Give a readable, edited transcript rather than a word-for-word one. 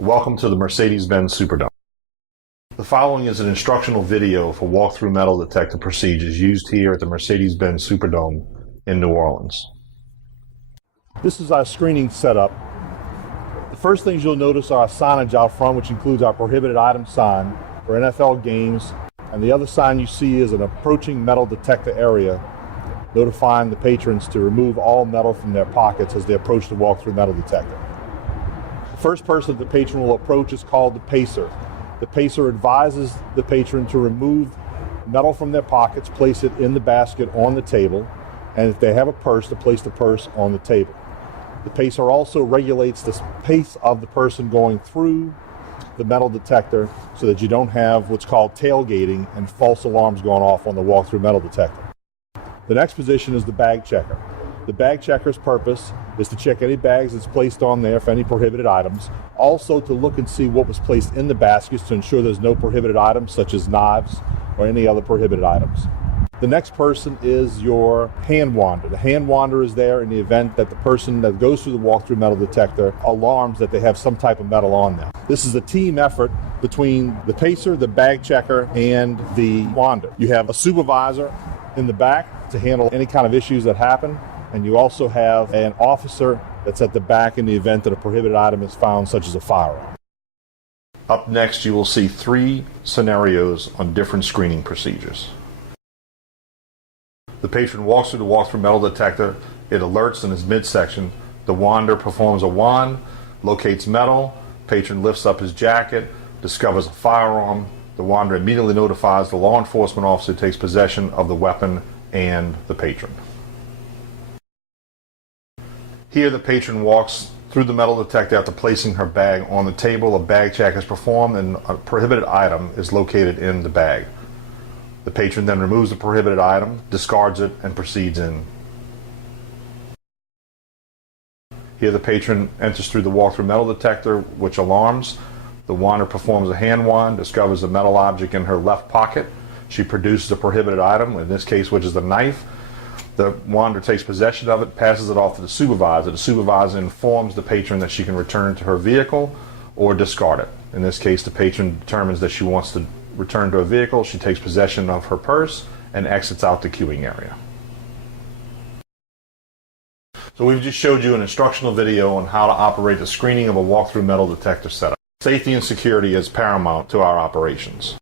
Welcome to the Mercedes-Benz Superdome. The following is an instructional video for walkthrough metal detector procedures used here at the Mercedes-Benz Superdome in New Orleans. This is our screening setup. The first things you'll notice are our signage out front, which includes our prohibited item sign for NFL games, and the other sign you see is an approaching metal detector area, notifying the patrons to remove all metal from their pockets as they approach the walkthrough metal detector. The first person the patron will approach is called the pacer. The pacer advises the patron to remove metal from their pockets, place it in the basket on the table, and if they have a purse, to place the purse on the table. The pacer also regulates the pace of the person going through the metal detector so that you don't have what's called tailgating and false alarms going off on the walkthrough metal detector. The next position is the bag checker. The bag checker's purpose is to check any bags that's placed on there for any prohibited items. Also to look and see what was placed in the baskets to ensure there's no prohibited items such as knives or any other prohibited items. The next person is your hand wander. The hand wander is there in the event that the person that goes through the walkthrough metal detector alarms that they have some type of metal on them. This is a team effort between the pacer, the bag checker, and the wander. You have a supervisor in the back to handle any kind of issues that happen, and you also have an officer that's at the back in the event that a prohibited item is found, such as a firearm. Up next, you will see 3 scenarios on different screening procedures. The patron walks through the walkthrough metal detector. It alerts in its midsection. The wander performs a wand, locates metal. Patron lifts up his jacket, discovers a firearm. The wander immediately notifies the law enforcement officer, who takes possession of the weapon and the patron. Here the patron walks through the metal detector after placing her bag on the table. A bag check is performed and a prohibited item is located in the bag. The patron then removes the prohibited item, discards it, and proceeds in. Here the patron enters through the walkthrough metal detector, which alarms. The wander performs a hand wand, discovers a metal object in her left pocket. She produces a prohibited item, in this case, which is the knife. The wander takes possession of it, passes it off to the supervisor. The supervisor informs the patron that she can return to her vehicle or discard it. In this case, the patron determines that she wants to return to her vehicle. She takes possession of her purse and exits out the queuing area. So we've just showed you an instructional video on how to operate the screening of a walkthrough metal detector setup. Safety and security is paramount to our operations.